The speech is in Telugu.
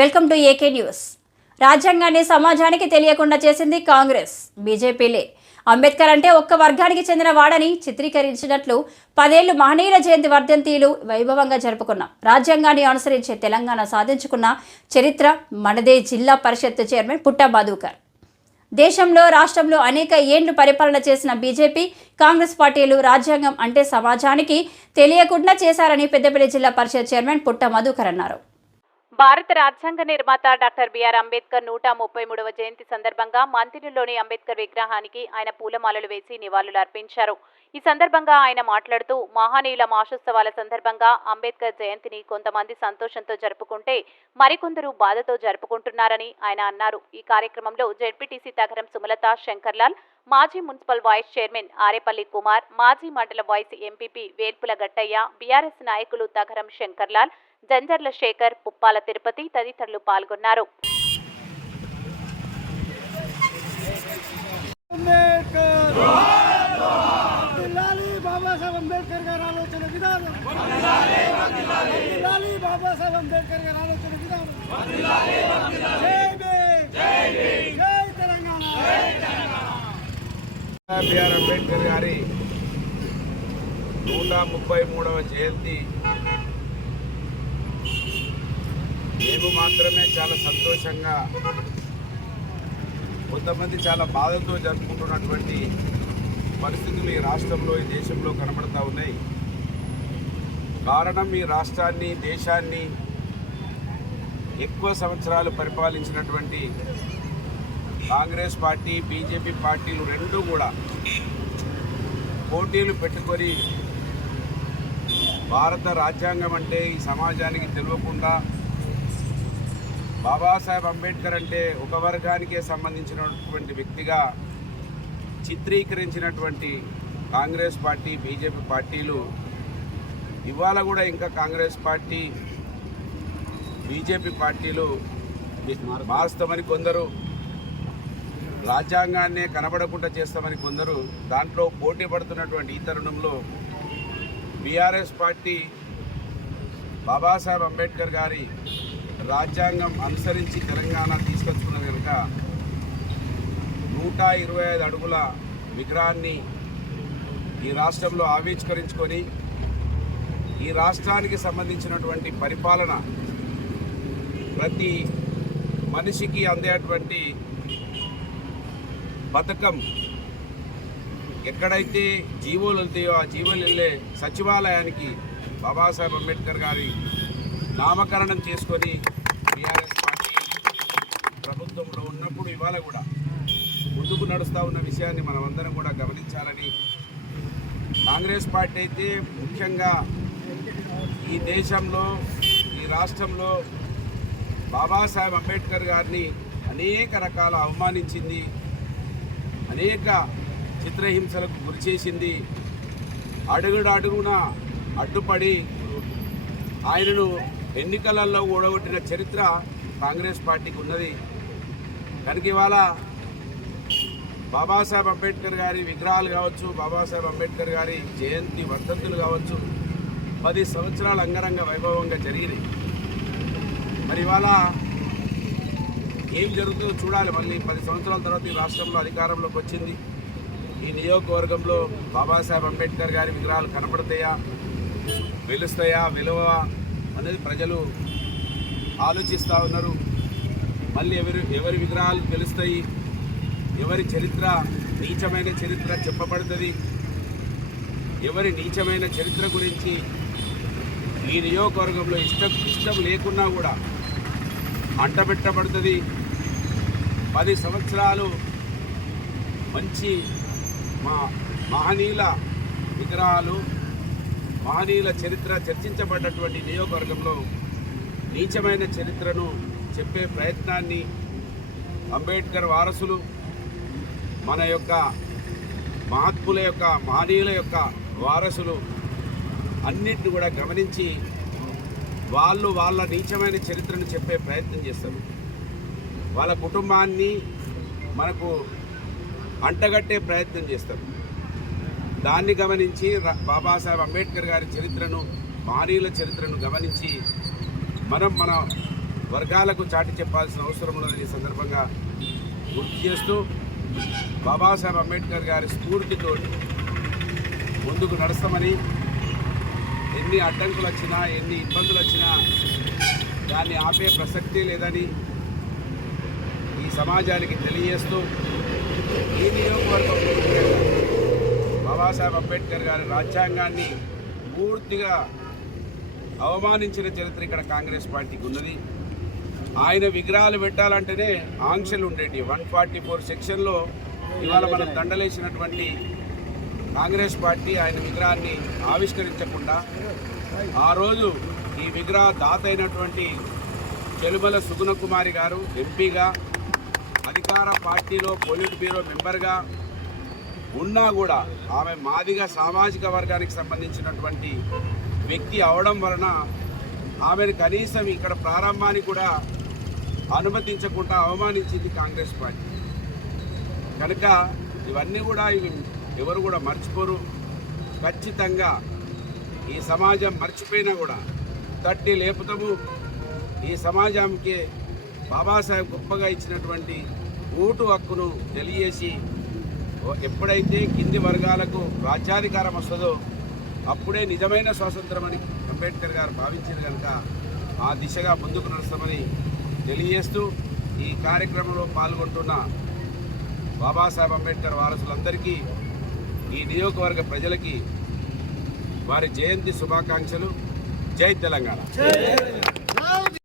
Welcome to AK news. రాజ్యాంగాన్ని సమాజానికి తెలియకుండా చేసింది కాంగ్రెస్ బీజేపీలే. అంబేద్కర్ అంటే ఒక్క వర్గానికి చెందిన వాడని చిత్రీకరించినట్లు పదేళ్ళు మహనీయుల జయంతి వర్ధంతిలు వైభవంగా జరుపుకున్నాం. రాజ్యాంగాన్ని అనుసరించే తెలంగాణ సాధించుకున్న చరిత్ర మనదే జిల్లా పరిషత్ చైర్మన్ పుట్టా మధుకర్. దేశంలో రాష్ట్రంలో అనేక ఏండ్లు పరిపాలన చేసిన బీజేపీ కాంగ్రెస్ పార్టీలు రాజ్యాంగం అంటే సమాజానికి తెలియకుండా చేశారని పెద్దపల్లి జిల్లా పరిషత్ చైర్మన్ పుట్ట మధుకర్ అన్నారు. భారత రాజ్యాంగ నిర్మాత డాక్టర్ బిఆర్ అంబేద్కర్ నూట ముప్పై మూడవ జయంతి సందర్భంగా మంతిరిలోని అంబేద్కర్ విగ్రహానికి ఆయన పూలమాలలు వేసి నివాళులు అర్పించారు. ఈ సందర్భంగా ఆయన మాట్లాడుతూ మహానీయుల మాసోత్సవాల సందర్భంగా అంబేద్కర్ జయంతిని కొంతమంది సంతోషంతో జరుపుకుంటే మరికొందరు బాధతో జరుపుకుంటున్నారని ఆయన అన్నారు. ఈ కార్యక్రమంలో జెడ్పీటీసీ తగరం సుమలత శంకర్లాల్ మాజీ municipal vice chairman Arepalli Kumar మాజీ మండల vice MPP Velpula Gattaiah BRS నాయకులు తగరం శంకర్లాల్ జంజర్ల శేఖర్ పుప్పాల తిరుపతి తదితరులు పాల్గొన్నారు. అంబేద్కర్ జిల్లాలి బాబాసాహెబ్ అంబేద్కర్ గారి ఆలోచన విధానం. జిల్లాలి బాబాసాహెబ్ అంబేద్కర్ గారి ఆలోచన విధానం. జై భీమ్. జై తెలంగాణ బిఆర్ అంబేద్కర్ గారి నూట ముప్పై మూడవ జయంతి మాత్రమే చాలా సంతోషంగా కొంతమంది చాలా బాధతో జరుపుకుంటున్నటువంటి పరిస్థితులు ఈ రాష్ట్రంలో ఈ దేశంలో కనబడతా ఉన్నాయి. కారణం ఈ రాష్ట్రాన్ని దేశాన్ని ఎక్కువ సంవత్సరాలు పరిపాలించినటువంటి కాంగ్రెస్ పార్టీ బీజేపీ పార్టీలు రెండూ కూడా పోటీలు పెట్టుకొని భారత రాజ్యాంగం అంటే ఈ సమాజానికి తెలియకుండా బాబాసాహెబ్ అంబేద్కర్ అంటే ఒక వర్గానికే సంబంధించినటువంటి వ్యక్తిగా చిత్రీకరించినటువంటి కాంగ్రెస్ పార్టీ బీజేపీ పార్టీలు ఇవాళ కూడా ఇంకా కాంగ్రెస్ పార్టీ బీజేపీ పార్టీలు మారుస్తామని కొందరు రాజ్యాంగాన్నే కనబడకుండా చేస్తామని కొందరు దాంట్లో పోటీ పడుతున్నటువంటి ఈ తరుణంలో బీఆర్ఎస్ పార్టీ బాబాసాహెబ్ అంబేద్కర్ గారి రాజ్యాంగం అనుసరించి తెలంగాణ తీసుకొచ్చుకున్న కనుక నూట ఇరవై ఐదు అడుగుల విగ్రహాన్ని ఈ రాష్ట్రంలో ఆవిష్కరించుకొని ఈ రాష్ట్రానికి సంబంధించినటువంటి పరిపాలన ప్రతి మనిషికి అందేటువంటి పథకం ఎక్కడైతే జీవోలు వెళ్తాయో ఆ జీవోలు వెళ్ళే సచివాలయానికి బాబాసాహెబ్ అంబేద్కర్ గారి నామకరణం చేసుకొని టీఆర్ఎస్ పార్టీ ప్రభుత్వంలో ఉన్నప్పుడు ఇవాళ కూడా ముందుకు నడుస్తూ ఉన్న విషయాన్ని మనమందరం కూడా గమనించాలని కాంగ్రెస్ పార్టీ అయితే ముఖ్యంగా ఈ దేశంలో ఈ రాష్ట్రంలో బాబాసాహెబ్ అంబేద్కర్ గారిని అనేక రకాల అవమానించింది అనేక చిత్రహింసలకు గురి చేసింది. అడుగుడు అడుగున అడ్డుపడి ఆయనను ఎన్నికలలో ఓడగొట్టిన చరిత్ర కాంగ్రెస్ పార్టీకి ఉన్నది. కనుక ఇవాళ బాబాసాహెబ్ అంబేద్కర్ గారి విగ్రహాలు కావచ్చు బాబాసాహెబ్ అంబేద్కర్ గారి జయంతి వర్ధంతులు కావచ్చు పది సంవత్సరాల అంగరంగ వైభవంగా జరిగినాయి. మరి ఇవాళ ఏం జరుగుతుందో చూడాలి. మళ్ళీ పది సంవత్సరాల తర్వాత ఈ రాష్ట్రంలో అధికారంలోకి వచ్చింది. ఈ నియోజకవర్గంలో బాబాసాహెబ్ అంబేద్కర్ గారి విగ్రహాలు కనపడతాయా? వెలుస్తాయా? విలువ? అనేది ప్రజలు ఆలోచిస్తూ ఉన్నారు. మళ్ళీ ఎవరి ఎవరి విగ్రహాలు తెలుస్తాయి ఎవరి చరిత్ర నీచమైన చరిత్ర చెప్పబడుతుంది. ఎవరి నీచమైన చరిత్ర గురించి ఈ నియోజకవర్గంలో ఇష్టం ఇష్టం లేకున్నా కూడా అంటబెట్టబడుతుంది పది సంవత్సరాలు మంచి మా మహనీయుల విగ్రహాలు మహనీయుల చరిత్ర చర్చించబడ్డటువంటి నియోజకవర్గంలో నీచమైన చరిత్రను చెప్పే ప్రయత్నాన్ని అంబేద్కర్ వారసులు మన యొక్క మహాత్ముల యొక్క మహనీయుల యొక్క వారసులు అన్నిటిని కూడా గమనించి వాళ్ళు వాళ్ళ నీచమైన చరిత్రను చెప్పే ప్రయత్నం చేస్తారు. వాళ్ళ కుటుంబాన్ని మనకు అంటగట్టే ప్రయత్నం చేస్తారు. దాన్ని గమనించి ర- బాబాసాహెబ్ అంబేద్కర్ గారి చరిత్రను మానీయుల చరిత్రను గమనించి మనం మన వర్గాలకు చాటి చెప్పాల్సిన అవసరం ఉన్నదని సందర్భంగా గుర్తు చేస్తూ బాబాసాహెబ్ అంబేద్కర్ గారి స్ఫూర్తితో ముందుకు నడుస్తామని ఎన్ని అడ్డంకులు వచ్చినా ఎన్ని ఇబ్బందులు వచ్చినా దాన్ని ఆపే ప్రసక్తే లేదని ఈ సమాజానికి తెలియజేస్తూ ఈ నియోజకవర్గం బాబాసాహెబ్ అంబేద్కర్ గారి రాజ్యాంగాన్ని పూర్తిగా అవమానించిన చరిత్ర ఇక్కడ కాంగ్రెస్ పార్టీకి ఉన్నది. ఆయన విగ్రహాలు పెట్టాలంటేనే ఆంక్షలు ఉండేవి వన్ ఫార్టీ ఫోర్ సెక్షన్లో ఇవాళ మనం దండలేసినటువంటి కాంగ్రెస్ పార్టీ ఆయన విగ్రహాన్ని ఆవిష్కరించకుండా ఆ రోజు ఈ విగ్రహ దాత అయినటువంటి చెలుమల సుగుణకుమారి గారు ఎంపీగా అధికార పార్టీలో పొలిట్ బ్యూరో మెంబర్గా ఉన్నా కూడా ఆమె మాదిగా సామాజిక వర్గానికి సంబంధించినటువంటి వ్యక్తి అవడం వలన ఆమెను కనీసం ఇక్కడ ప్రారంభానికి కూడా అనుమతించకుండా అవమానించింది కాంగ్రెస్ పార్టీ. కనుక ఇవన్నీ కూడా ఇవి ఎవరు కూడా మర్చిపోరు. ఖచ్చితంగా ఈ సమాజం మర్చిపోయినా కూడా తట్టి లేపుతాము. ఈ సమాజానికి బాబాసాహెబ్ గొప్పగా ఇచ్చినటువంటి ఓటు హక్కును తెలియజేసి ఎప్పుడైతే కింది వర్గాలకు రాజ్యాధికారం వస్తుందో అప్పుడే నిజమైన స్వాతంత్రం అని అంబేద్కర్ గారు భావించారు కనుక ఆ దిశగా ముందుకు నడుస్తామని తెలియజేస్తూ ఈ కార్యక్రమంలో పాల్గొంటున్న బాబాసాహెబ్ అంబేద్కర్ వారసులందరికీ ఈ నియోజకవర్గ ప్రజలకి వారి జయంతి శుభాకాంక్షలు. జై తెలంగాణ.